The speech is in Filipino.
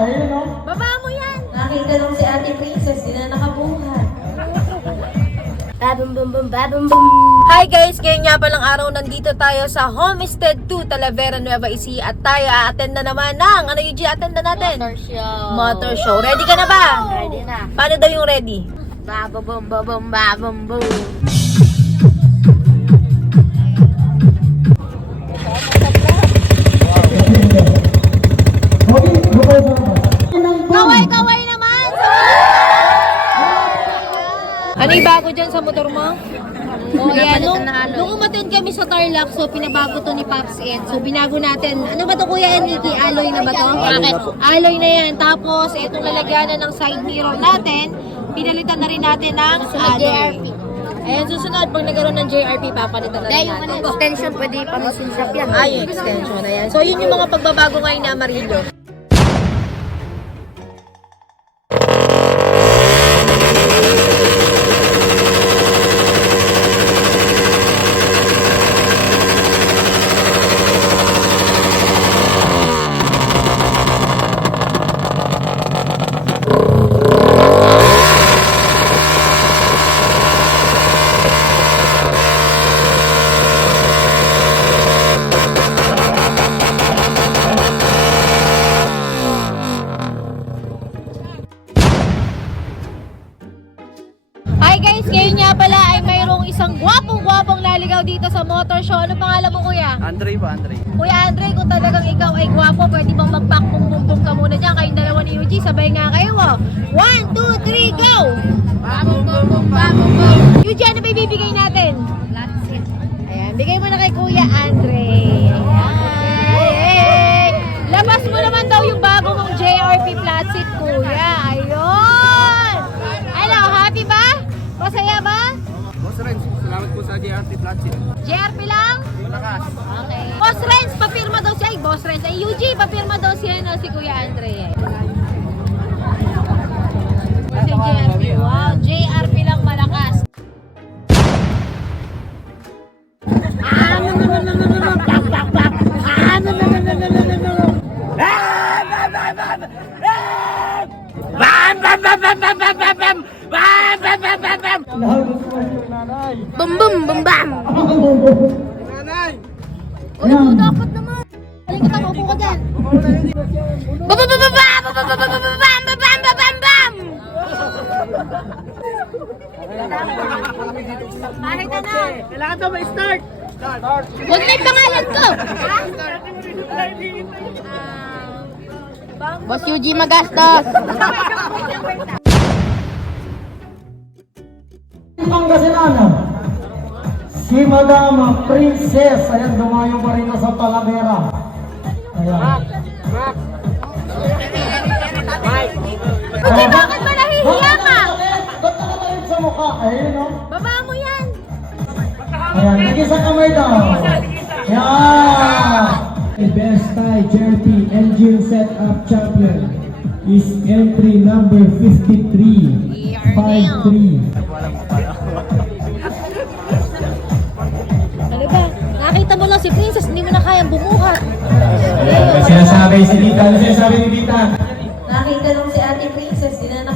Ayun o. Baba mo yan! Nakita nung si Ate Princess, di na nakabuhat. Babum bum bum babum bum. Hi guys! Ngayon nga palang araw nandito tayo sa Homestead 2 Talavera, Nueva Ecija at tayo a-attend na naman ng ano yung attend na natin? Motor show. Ready ka na ba? Ready na. Paano daw yung ready? Babum babum babum bum. Kaway-kaway naman! Ano yung bago dyan sa motor mo? O yan, nung umatin kami sa Tarlac, so pinabago to ni Pops Ed. So binago natin, ano ba to Kuya Enrique? Alloy na ba to? Alloy na yan. Tapos itong lalagyanan ng side mirror natin, pinalitan na rin natin ng alloy. Ayan, susunod, pag nagkaroon ng JRP, papalitan na rin natin. Extension, pwede pa-machine shop yan. Ay, extension na yan. So yun yung mga pagbabago ngayon na Amarillo. Hi guys, ngayon nga pala ay mayroong isang gwapong-gwapong laligaw dito sa motor show. Ano pangalan mo Kuya? Andre po, Andre. Kuya Andre, kung talagang ikaw ay gwapo, pwede bang mag-pack bum ka muna dyan? Kayong dalawa ni Yuji, sabay nga kayo. 1, 2, 3, go! Babum babum babum bum. Yuji, ano ba ibibigay natin? Ayan, bigay mo na kay Kuya Andre. Ayan. Labas mo naman daw yung bago mong JRP flat seat, Kuya. Ayun! Ano, happy ba? Masaya ba? Boss Renz, salamat po sa JRT Platchit. JRP lang? Malakas. Okay. Boss Renz, papirma daw siya. Ay, Boss Renz. Ay, Yuji, papirma daw siya no, si Kuya Andre. Kasi JRP. Wow, JRP lang malakas. Bum bum bum bam. Nanay! Uy, dapat naman. Halika tayo, upo ka dyan. Bum bum bum bum bam bum bum bum bum bam bam bam bam bam. Kahit na. Kailangan daw may start! Start! Huwag na yung pangalan ko. Boss Yuji magastos. Pangasinan, si Madama Princess, ayan, dumayo pa rin sa Talavera. Ayan. Yuji, bakit ba nahihiya ka? Ba't nakatalit sa mukha? Ayun o. Baba mo yan. Ayan, nag-isa kamay daw. Ayan. The best Thai charity engine setup champion is entry number 5353. Ano ba? Nakita mo lang si Princess, hindi mo na kayang bumuhat. Sinasabi si Tita, ano sinasabi ni Tita? Nakita nung si Ate Princess, di na